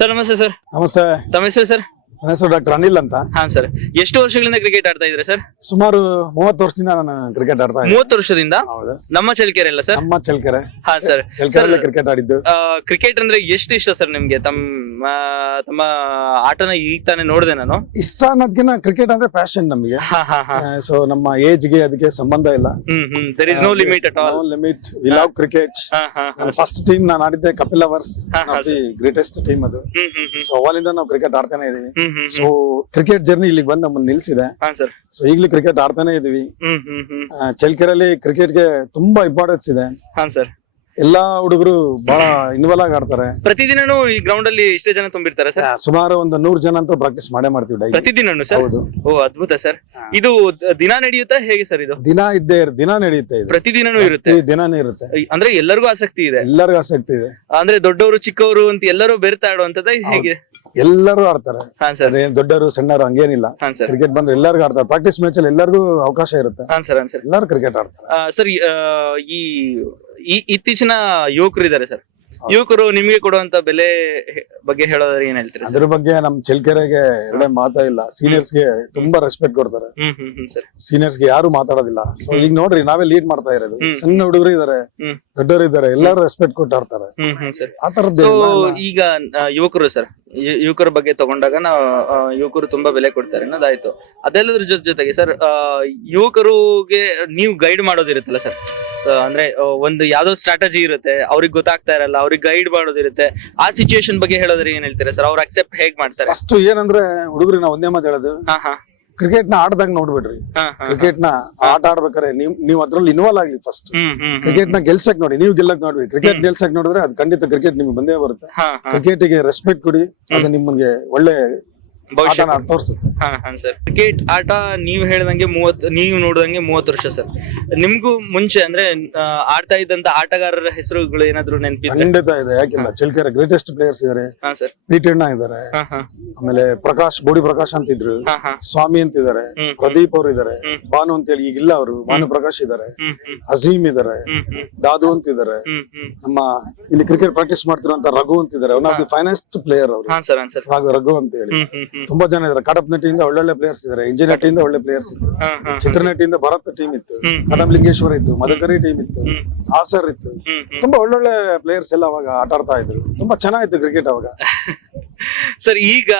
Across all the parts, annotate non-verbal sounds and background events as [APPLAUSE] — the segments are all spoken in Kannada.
ಸರ್ ನಮಸ್ತೆ ಸರ್. ನಮಸ್ತೆ. ತಮ್ಮ ಹೆಸರು ಸರ್? ನನ್ನ ಹೆಸರು ಡಾಕ್ಟರ್ ಅನಿಲ್ ಅಂತ. ಹಾ ಸರ್. ಎಷ್ಟು ವರ್ಷಗಳಿಂದ ಕ್ರಿಕೆಟ್ ಆಡ್ತಾ ಇದ್ರೆ ಸರ್? ಸುಮಾರು ಮೂವತ್ತು ವರ್ಷದಿಂದ ನಾನು ಕ್ರಿಕೆಟ್ ಆಡ್ತಾ ಇದ್ದೆ ಮೂವತ್ತು ವರ್ಷದಿಂದ? ಹೌದು. ನಮ್ಮ ಚಳ್ಕೆರೆ ಅಲ್ಲ ಸರ್? ನಮ್ಮ ಚಲಕೆರೆ ಹಾ ಸರ್. ಚಲಕೆರೆ ಕ್ರಿಕೆಟ್ ಆಡಿದ್ದು. ಕ್ರಿಕೆಟ್ ಅಂದ್ರೆ ಎಷ್ಟು ಇಷ್ಟ ಸರ್ ನಿಮ್ಗೆ ತಮ್ಮ ತಮ್ಮ ಆಟನ ಈಗ ತಾನೇ ನೋಡಿದೆ ನಾನು. ಇಷ್ಟ ಅನ್ನೋದ್ಕಿನ್ನ ಕ್ರಿಕೆಟ್ ಅಂದ್ರೆ ಪ್ಯಾಷನ್ ನಮಗೆ. ಸೊ ನಮ್ಮ ಏಜ್ಗೆ ಅದಕ್ಕೆ ಸಂಬಂಧ ಇಲ್ಲ. There is no limit at all limit we love cricket first team ನಾನು ಆಡಿದ್ದೆ Kapil ours the greatest team ಅದು. ಸೊ ಅವಾಗಿಂದ ನಾವು ಕ್ರಿಕೆಟ್ ಆಡ್ತಾನೆ ಇದೀವಿ ಸೊ ಕ್ರಿಕೆಟ್ ಜರ್ನಿ ಇಲ್ಲಿಗೆ ಬಂದು ನಮ್ಮನ್ನ ನಿಲ್ಸಿದೆ. ಸೊ ಈಗಲೂ ಕ್ರಿಕೆಟ್ ಆಡ್ತಾನೆ ಇದೀವಿ ಹ್ಮ್ ಕ್ರಿಕೆಟ್ಗೆ ತುಂಬಾ ಇಂಪಾರ್ಟೆನ್ಸ್ ಇದೆ. ಎಲ್ಲಾ ಹುಡುಗರು ಬಹಳ ಇನ್ವಾಲ್ವ್ ಆಗಿ ಆಡ್ತಾರೆ. ಪ್ರತಿದಿನನೂ ಈ ಗ್ರೌಂಡ್ ಅಲ್ಲಿ ಇಷ್ಟೇ ಜನ ತುಂಬಿರ್ತಾರೆ ಸರ್? ಸುಮಾರು ಒಂದು ನೂರ್ ಜನ ಅಂತ ಪ್ರಾಕ್ಟೀಸ್ ಮಾಡೇ ಮಾಡ್ತೀವಿ ಡೈಲಿ ಪ್ರತಿದಿನನು ಸರ್? ಹೌದು. ಓ ಅದ್ಭುತ ಸರ್. ಇದು ದ- ದಿನ ನಡೆಯುತ್ತಾ ಹೇಗೆ ಸರ್ ಇದು? ದಿನ ಇದ್ದೇ ಇರ್- ದಿನ ನಡೆಯುತ್ತೆ ಇದು. ಪ್ರತಿದಿನನೂ ಇರುತ್ತೆ? ಪ್ರತಿ ದಿನಾನೇ ಇರುತ್ತೆ. ಅಂದ್ರೆ ಎಲ್ಲರಿಗೂ ಆಸಕ್ತಿ ಇದೆ? ಎಲ್ಲರಿಗೂ ಆಸಕ್ತಿ ಇದೆ. ಅಂದ್ರೆ ದೊಡ್ಡವರು ಚಿಕ್ಕವರು ಅಂತ ಎಲ್ಲರೂ ಬೆರ್ತಾ ಆಡುವಂತದ ಹೇಗೆ? ಎಲ್ಲರೂ ಆಡ್ತಾರೆ. ದೊಡ್ಡರು ಸರ್ ಅದೇನ್ ದೊಡ್ಡವರು ಸಣ್ಣವರು ಹಂಗೇನಿಲ್ಲ. ಹಾ ಸರ್ ಕ್ರಿಕೆಟ್ ಬಂದ್ರೆ ಎಲ್ಲರಿಗೂ ಆಡ್ತಾರೆ. ಪ್ರಾಕ್ಟೀಸ್ ಮ್ಯಾಚ್ ಅಲ್ಲಿ ಎಲ್ಲರಿಗೂ ಅವಕಾಶ ಇರುತ್ತೆ. ಹಾ ಸರ್ ಹಾ ಸರ್ ಎಲ್ಲರೂ ಕ್ರಿಕೆಟ್ ಆಡ್ತಾರೆ. ಸರ್ ಈ ಈ ಇತ್ತೀಚಿನ ಯುವಕರು ಇದಾರೆ ಸರ್ ಯುವಕರು ನಿಮಗೆ ಕೊಡುವಂತ ಬೆಲೆ ಬಗ್ಗೆ ಹೇಳೋದ್ರೆ ಏನ್ ಹೇಳ್ತೀರಾ ಅದ್ರ ಬಗ್ಗೆ ನಮ್ ಚಿಲ್ಕೆರೆಗೆ ಎರಡೇ ಮಾತಾ ಇಲ್ಲ. ಸೀನಿಯರ್ಸ್ಗೆ ತುಂಬಾ ರೆಸ್ಪೆಕ್ಟ್ ಕೊಡ್ತಾರೆ. ಹ್ಮ್ ಹ್ಮ್ ಹ್ಮ್ ಸರ್. ಸೀನಿಯರ್ಸ್ಗೆ ಯಾರು ಮಾತಾಡೋದಿಲ್ಲ. ಸೊ ಈಗ ನೋಡ್ರಿ ನಾವೇ ಲೀಡ್ ಮಾಡ್ತಾ ಇರೋದು. ಸಣ್ಣ ಹುಡುಗರು ಇದಾರೆ ಹ್ಮ್. ದೊಡ್ಡವರು ಇದಾರೆ ಎಲ್ಲರೂ ರೆಸ್ಪೆಕ್ಟ್ ಕೊಟ್ಟಾಡ್ತಾರೆ. ಹ್ಮ್ ಹ್ಮ್ ಸರ್. ಆ ತರದ್ದು ಸೊ ಈಗ ಆ, ಯುವಕರು ಸರ್ ಯುವಕರ ಬಗ್ಗೆ ತಗೊಂಡಾಗ ನಾವು ಆ, ಯುವಕರು ತುಂಬಾ ಬೆಲೆ ಕೊಡ್ತಾರೆ ಅನ್ನೋದಾಯ್ತು. ಅದೆಲ್ಲದ್ರ ಜೊತೆ ಜೊತೆಗೆ ಸರ್ ಯುವಕರಿಗೆ ನೀವು ಗೈಡ್ ಮಾಡೋದಿರುತ್ತಲ್ಲ ಸರ್? ಅಂದ್ರೆ ಒಂದು ಯಾವ್ದೋ ಸ್ಟ್ರಾಟಜಿ ಇರುತ್ತೆ ಅವ್ರಿಗೆ ಗೊತ್ತಾಗ್ತಾ ಇರಲ್ಲ ಅವ್ರಿಗೆ ಗೈಡ್ ಮಾಡೋದಿರುತ್ತೆ ಆ ಸಿಚುಯೇಷನ್ ಬಗ್ಗೆ ಹೇಳೋದ್ರೆ ಏನ್ ಹೇಳ್ತೀರಾ ಸರ್ ಅವ್ರು ಅಕ್ಸೆಪ್ಟ್ ಹೇಗ್ ಮಾಡ್ತಾರೆ? ಫಸ್ಟ್ ಏನಂದ್ರೆ ಹುಡುಗರಿಗೆ ನಾವು ಒಂದೇ ಮಾತು ಹೇಳೋದು. ಹಾ ಹಾ. ಕ್ರಿಕೆಟ್ನ ಆಡ್ದಾಗ ನೋಡ್ಬೇಡ್ರಿ. ಹಾ ಹಾ ಕ್ರಿಕೆಟ್ನ ಆಟ ಆಡ್ಬೇಕಾರೆ ನೀವು ನೀವ್ ಅದ್ರಲ್ಲಿ ಇನ್ವಾಲ್ವ್ ಆಗ್ಲಿ ಫಸ್ಟ್ ಹ್ಮ್ ಹ್ಮ್ ಹ್ಮ್. ಕ್ರಿಕೆಟ್ನ ಗೆಲ್ಸಕ್ ನೋಡಿ ನೀವು ಗೆಲ್ಲಕ್ ನೋಡಿ ಕ್ರಿಕೆಟ್ ಗೆಲ್ಸಕ್ ನೋಡಿದ್ರೆ ಅದು ಖಂಡಿತ ಕ್ರಿಕೆಟ್ ನಿಮ್ಗೆ ಬಂದೇ ಬರುತ್ತೆ. ಹಾ ಗೆ ರೆಸ್ಪೆಕ್ಟ್ ಕೊಡಿ ಅದು ನಿಮ್ಗೆ ಒಳ್ಳೆ ಭವಿಷ್ಯ ಆಟನ ತೋರಿಸುತ್ತೆ. ಹಾ ಹಾ ಸರ್. ಕ್ರಿಕೆಟ್ ಆಟ ನೀವು ಹೇಳ್ದಂಗೆ ಮೂವತ್ ನೀವು ನೋಡಿದಂಗೆ ಮೂವತ್ತು ವರ್ಷ ಸರ್. ನಿಮ್ಗೂ ಮುಂಚೆ ಅಂದ್ರೆ ಆ, ಆಡ್ತಾ ಇದ್ದಂತ ಆಟಗಾರರ ಹೆಸರುಗಳು ಏನಾದ್ರು ನೆನಪಿದ್ರೆ? ಖಂಡಿತ ಇದೆ. ಯಾಕಿಲ್ಲ? ಚಿಲ್ಕೆರೆ ಗ್ರೇಟೆಸ್ಟ್ ಪ್ಲೇಯರ್ಸ್ ಇದಾರೆ. ಹಾ ಸರ್. ಇದಾರೆ. ಹಾ ಹಾ. ಆಮೇಲೆ ಪ್ರಕಾಶ್ ಬೋಡಿ ಪ್ರಕಾಶ್ ಅಂತ ಇದ್ರು ಹಾ ಹಾ. ಸ್ವಾಮಿ ಅಂತ ಇದಾರೆ ಹ್ಮ್. ಪ್ರದೀಪ್ ಅವ್ರು ಇದಾರೆ. ಹ್ಮ್. ಭಾನು ಅಂತ ಹೇಳಿ ಈಗಿಲ್ಲ ಅವರು. ಭಾನು ಪ್ರಕಾಶ್ ಇದಾರೆ. ಹ್ಮ್ ಹ್ಮ್. ಅಜೀಮ್ ಇದಾರೆ. ಹ್ಮ್ ಹ್ಮ್. ದಾದು ಅಂತ ಇದಾರೆ. ಹ್ಮ್ ಹ್ಮ್. ನಮ್ಮ ಇಲ್ಲಿ ಕ್ರಿಕೆಟ್ ಪ್ರಾಕ್ಟೀಸ್ ಮಾಡ್ತಿರೋ ರಘು ಅಂತ ಇದಾರೆ. One of the finest player ಅವರು. ಹಾ ಸರ್ ಹಾ ಸರ್. ರಘು ರಘು ಅಂತ ಹೇಳಿ. ಹ್ಮ್ ಹ್ಮ್ ಹ್ಮ್. ತುಂಬಾ ಜನ ಇದ್ದಾರೆ. ಕಡಪ್ ನಟಿಯಿಂದ ಒಳ್ಳೊಳ್ಳೆ ಪ್ಲೇಯರ್ಸ್ ಇದಾರೆ ಇಂಜಿನ್ ನಟಿಯಿಂದ ಒಳ್ಳೆ ಪ್ಲೇಯರ್ಸ್ ಇದ್ರು ಚಿತ್ರನಟಿಯಿಂದ ಭರತ್ ಟೀಮ್ ಇತ್ತು. ಕಡಮ್ ಕಡಂ ಲಿಂಗೇಶ್ವರ ಇತ್ತು. ಮದಕರಿ ಟೀಮ್ ಇತ್ತು. ಹಾಸರ್ ಆಸರ್ ಇತ್ತು ತುಂಬಾ ಒಳ್ಳೊಳ್ಳೆ ಪ್ಲೇಯರ್ಸ್ ಎಲ್ಲ ಅವಾಗ ಆಟ ಆಡ್ತಾ ಇದ್ರು. ತುಂಬಾ ಚೆನ್ನಾಗಿತ್ತು ಕ್ರಿಕೆಟ್ ಅವಾಗ. [LAUGHS] ಸರ್ ಈಗ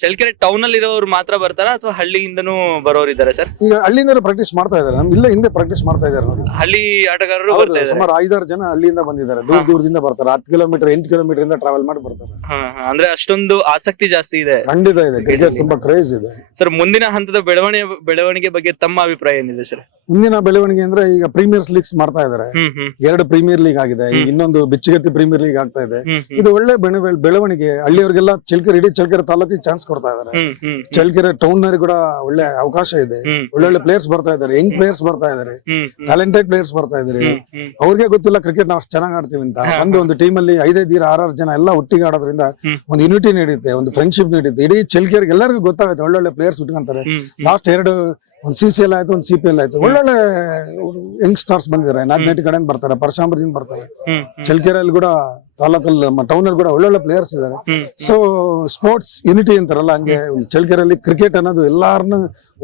ಚಳ್ಳಕೆರೆ ಟೌನ್ ಅಲ್ಲಿ ಇರೋರು ಮಾತ್ರ ಬರ್ತಾರ ಅಥವಾ ಹಳ್ಳಿಯಿಂದನೂ ಬರೋರು ಇದ್ದಾರೆ ಸರ್? ಈಗ ಹಳ್ಳಿಯಿಂದ ಪ್ರಾಕ್ಟೀಸ್ ಮಾಡ್ತಾ ಇದ್ದಾರೆ. ನಮ್ ಇಲ್ಲೇ ಹಿಂದೆ ಪ್ರಾಕ್ಟೀಸ್ ಮಾಡ್ತಾ ಇದಾರೆ ನೋಡಿ. ಹಳ್ಳಿ ಆಟಗಾರರು ಹೌದು, ಬರ್ತಾ ಸುಮಾರು ಐದಾರು ಜನ ಹಳ್ಳಿಯಿಂದ ಬಂದಿದ್ದಾರೆ. ದೂರ ದೂರದಿಂದ ಬರ್ತಾರೆ. ಹತ್ತು ಕಿಲೋಮೀಟರ್ ಎಂಟು ಕಿಲೋಮೀಟರ್ ಇಂದ ಟ್ರಾವೆಲ್ ಮಾಡಿ ಬರ್ತಾರೆ. ಹಾ ಹಾ. ಅಂದ್ರೆ ಅಷ್ಟೊಂದು ಆಸಕ್ತಿ ಜಾಸ್ತಿ ಇದೆ. ಖಂಡಿತ ಇದೆ. ಕ್ರಿಕೆಟ್ ತುಂಬಾ ಕ್ರೇಜ್ ಇದೆ. ಸರ್ ಮುಂದಿನ ಹಂತದ ಬೆಳವಣಿಗೆ ಬೆಳವಣಿಗೆ ಬಗ್ಗೆ ತಮ್ಮ ಅಭಿಪ್ರಾಯ ಏನಿದೆ ಸರ್? ಮುಂದಿನ ಬೆಳವಣಿಗೆ ಅಂದ್ರೆ ಈಗ ಪ್ರೀಮಿಯರ್ಸ್ ಲೀಗ್ಸ್ ಮಾಡ್ತಾ ಇದಾರೆ. ಎರಡು ಪ್ರೀಮಿಯರ್ ಲೀಗ್ ಆಗಿದೆ ಈಗ ಇನ್ನೊಂದು ಬಿಚ್ಚುಗತ್ತಿ ಪ್ರೀಮಿಯರ್ ಲೀಗ್ ಆಗ್ತಾ ಇದೆ. ಇದು ಒಳ್ಳೆ ಬೆಳೆ- ಬೆಳವಣಿಗೆ. ಹಳ್ಳಿಯವರಿಗೆಲ್ಲ ಚಳ್ಕೆರೆ ಇಡೀ ಚಳ್ಕೆರೆ ತಾಲೂಕಿಗೆ ಚಾನ್ಸ್ ಕೊಡ್ತಾ ಇದಾರೆ. ಚಳ್ಕೆರೆ ಟೌನ್ ನವರಿಗೆ ಕೂಡ ಒಳ್ಳೆ ಅವಕಾಶ ಇದೆ. ಒಳ್ಳೊಳ್ಳೆ ಪ್ಲೇಯರ್ಸ್ ಬರ್ತಾ ಇದಾರೆ. ಯಂಗ್ ಪ್ಲೇಯರ್ಸ್ ಬರ್ತಾ ಇದಾರೆ. ಟ್ಯಾಲೆಂಟೆಡ್ ಪ್ಲೇಯರ್ಸ್ ಬರ್ತಾ ಇದಾರೆ. ಅವ್ರಿಗೆ ಗೊತ್ತಿಲ್ಲ ಕ್ರಿಕೆಟ್ ನಾವು ಚೆನ್ನಾಗಿ ಆಡ್ತೀವಿ ಅಂತ. ಒಂದು ಒಂದು ಟೀಮ್ ಅಲ್ಲಿ ಐದೈದು ಆರಾರು ಜನ ಎಲ್ಲ ಒಟ್ಟಿಗೆ ಆಡೋದ್ರಿಂದ. ಒಂದು ಯೂನಿಟಿ ನೀಡುತ್ತೆ ಒಂದು ಫ್ರೆಂಡ್ಶಿಪ್ ನೀಡುತ್ತೆ ಇಡೀ ಚೆಲ್ಕೆರೆಗೆ ಎಲ್ಲರಿಗೂ ಗೊತ್ತಾಗುತ್ತೆ ಒಳ್ಳೊಳ್ಳೆ ಪ್ಲೇಯರ್ಸ್ ಉಟ್ಕೊಂತಾರೆ. ಲಾಸ್ಟ್ ಎರಡು ಒಂದು ಸಿ ಸಿ ಎಲ್ ಆಯ್ತು ಒಂದು ಸಿ ಪಿ ಎಲ್ ಆಯ್ತು. ಒಳ್ಳೊಳ್ಳೆ ಯಂಗ್ ಸ್ಟಾರ್ಸ್ ಬಂದಿದ್ದಾರೆ ನಾಲ್ಕು ಕಡೆಯಿಂದ ಬರ್ತಾರೆ ಪರಶಾಂಬರದಿಂದ ಬರ್ತಾರೆ. ಚಳ್ಕೆರೆಯಲ್ಲಿ ಕೂಡ ತಾಲೂಕಲ್ಲಿ ನಮ್ಮ ಟೌನ್ ಅಲ್ಲಿ ಕೂಡ ಒಳ್ಳೊಳ್ಳೆ ಪ್ಲೇಯರ್ಸ್ ಇದ್ದಾರೆ. ಸೊ ಸ್ಪೋರ್ಟ್ಸ್ ಯುನಿಟಿ ಅಂತಾರಲ್ಲ ಹಂಗೆ ಒಂದು ಚಳ್ಕೆರೆಯಲ್ಲಿ ಕ್ರಿಕೆಟ್ ಅನ್ನೋದು ಎಲ್ಲಾರನ್ನು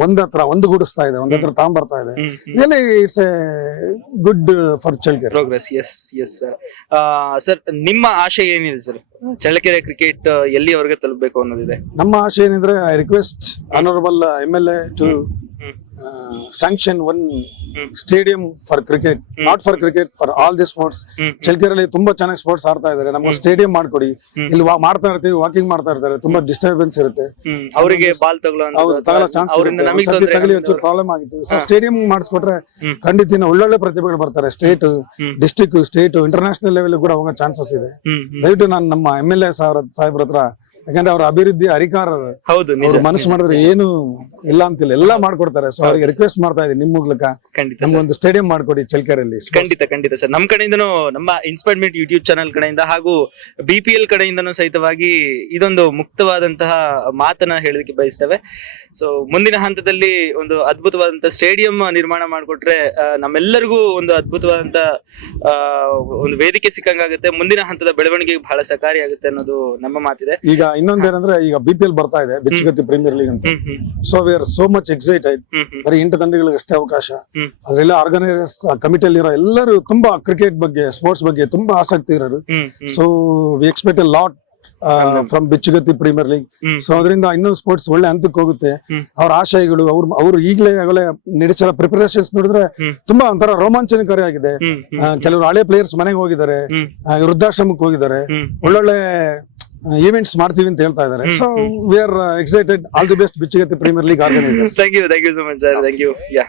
ಒಂದತ್ರ ಒಂದುಗೂಡಿಸ್ತಾ ಇದೆ ಒಂದ್ ಹತ್ರ ತಗೊಂಬರ್ತಾ ಇದೆ. Really it's a good for Challakere progress yes yes sir sir ನಿಮ್ಮ ಆಶೆ ಏನಿದೆ ಸರ್ ಚಳ್ಳಕೆರೆ ಕ್ರಿಕೆಟ್ ಎಲ್ಲಿವರೆಗೆ ತಲುಪಬೇಕು ಅನ್ನೋದಿದೆ? ನಮ್ಮ ಆಶೆ ಏನಿದ್ರೆ I request honourable M L A to sanction one stadium for cricket not for cricket for all the sports ಚಳಕೆರೆಯಲ್ಲಿ ತುಂಬಾ ಚೆನ್ನಾಗಿ ಸ್ಪೋರ್ಟ್ಸ್ ಆಡ್ತಾ ಇದಾರೆ ನಮ್ಗೆ ಸ್ಟೇಡಿಯಂ ಮಾಡ್ಕೊಡಿ. ಇಲ್ಲಿ ವಾ- ಮಾಡ್ತಾ ಇರ್ತೀವಿ ವಾಕಿಂಗ್ ಮಾಡ್ತಾ ಇರ್ತಾರೆ. ತುಂಬಾ ಡಿಸ್ಟರ್ಬೆನ್ಸ್ ಇರುತ್ತೆ. ಅವರಿಗೆ ಬಾಲ್ ತಗೊಳ್ಳೋ ಚಾನ್ಸ್ ತಗಲಿ ಒಂಚೂರು ಪ್ರಾಬ್ಲಮ್ ಆಗಿತ್ತು. ಸೊ ಸ್ಟೇಡಿಯಂ ಮಾಡಿಸ್ಕೊಟ್ರೆ. ಖಂಡಿತ ಒಳ್ಳೊಳ್ಳೆ ಪ್ರತಿಭೆಗಳು ಬರ್ತಾರೆ. State. District state international level ಕೂಡ ಹೋಗೋ ಚಾನ್ಸಸ್ ಇದೆ. ದಯವಿಟ್ಟು ನಾನು ನಮ್ಮ ಎಂ ಎಲ್ ಎ ಸಾಹೇಬ್ರ ಹತ್ರ ಯಾಕಂದ್ರೆ ಅವ್ರ ಅಭಿವೃದ್ಧಿ ಹರಿಕಾರರು ಹೌದು ನಿಜ ಅವ್ರು ಮನಸ್ಸು ಮಾಡಿದ್ರೆ ಏನು ಇಲ್ಲ ಅಂತಿಲ್ಲ. ಎಲ್ಲಾ ಮಾಡ್ಕೊಡ್ತಾರೆ. ಸೊ ಅವ್ರಿಗೆ ರಿಕ್ವೆಸ್ಟ್ ಮಾಡ್ತಾ ಇದ್ದೀನಿ ನಿಮ್ ಮೂಲಕ. ಖಂಡಿತ ನಮ್ಗೆ ಒಂದು ಸ್ಟೇಡಿಯಂ ಮಾಡ್ಕೊಡಿ ಚಳ್ಕೆರೆಯಲ್ಲಿ ಖಂಡಿತ ಖಂಡಿತ ಸರ್. ನಮ್ ಕಡೆಯಿಂದನು ನಮ್ಮ ಇನ್ಸ್ಪೈರ್ಮೆಂಟ್ ಯೂಟ್ಯೂಬ್ ಚಾನಲ್ ಕಡೆಯಿಂದ ಹಾಗೂ ಬಿ ಪಿ ಎಲ್ ಕಡೆಯಿಂದನೂ ಸಹಿತವಾಗಿ ಇದೊಂದು ಮುಕ್ತವಾದಂತಹ ಮಾತನ್ನ ಹೇಳಲಿಕ್ಕೆ ಬಯಸ್ತೇವೆ. ಸೊ ಮುಂದಿನ ಹಂತದಲ್ಲಿ ಒಂದು ಅದ್ಭುತವಾದಂತಹ ಸ್ಟೇಡಿಯಂ ನಿರ್ಮಾಣ ಮಾಡಿಕೊಟ್ರೆ ನಮ್ಮೆಲ್ಲರಿಗೂ ಒಂದು ಅದ್ಭುತವಾದಂತ ಆ, ಒಂದು ವೇದಿಕೆ ಸಿಕ್ಕಂಗಾಗುತ್ತೆ. ಮುಂದಿನ ಹಂತದ ಬೆಳವಣಿಗೆಗೆ ಬಹಳ ಸಹಕಾರಿ ಆಗುತ್ತೆ ಅನ್ನೋದು ನಮ್ಮ ಮಾತಿದೆ. ಈಗ ಇನ್ನೊಂದೇನಂದ್ರೆ ಈಗ ಬಿ ಪಿ ಎಲ್ ಬರ್ತಾ ಇದೆ ಬಿಚ್ಚುಗತ್ತಿ ಪ್ರೀಮಿಯರ್ ಲೀಗ್ ಅಂತ. So we are so much excited ಬರೀ ಎಂಟು ತಂಡಗಳಿಗೆ ಅಷ್ಟೇ ಅವಕಾಶ. ಅದ್ರೆಲ್ಲ ಆರ್ಗನೈಸ್ ಕಮಿಟಿ ಅಲ್ಲಿರೋ ಎಲ್ಲರೂ ತುಂಬಾ ಕ್ರಿಕೆಟ್ ಬಗ್ಗೆ ಸ್ಪೋರ್ಟ್ಸ್ ಬಗ್ಗೆ ತುಂಬಾ ಆಸಕ್ತಿ ಇರೋರು. So we expect a lot from Bichugatti premier league so ಅದರಿಂದ ಇನ್ನೂ ಸ್ಪೋರ್ಟ್ಸ್ ಒಳ್ಳೆ ಹಂತಕ್ಕೆ ಹೋಗುತ್ತೆ. ಅವ್ರ ಆಶಯಗಳು ಅವ್ರ ಅವ್ರು ಈಗಲೇ ಆಗಲೇ ನಡೆಸಿರೋ ಪ್ರಿಪರೇಷನ್ಸ್ ನೋಡಿದ್ರೆ ತುಂಬಾ ಒಂಥರ ರೋಮಾಂಚನಕಾರಿ ಆಗಿದೆ. ಕೆಲವರು ಹಳೆ ಪ್ಲೇಯರ್ಸ್ ಮನೆಗೆ ಹೋಗಿದ್ದಾರೆ. ವೃದ್ಧಾಶ್ರಮಕ್ಕೆ ಹೋಗಿದ್ದಾರೆ. ಒಳ್ಳೊಳ್ಳೆ ಈವೆಂಟ್ಸ್ ಮಾಡ್ತೀವಿ ಅಂತ ಹೇಳ್ತಾ ಇದ್ದಾರೆ. So we are excited all the best Bichugatti premier league organiser thank you thank you so much sir thank you yeah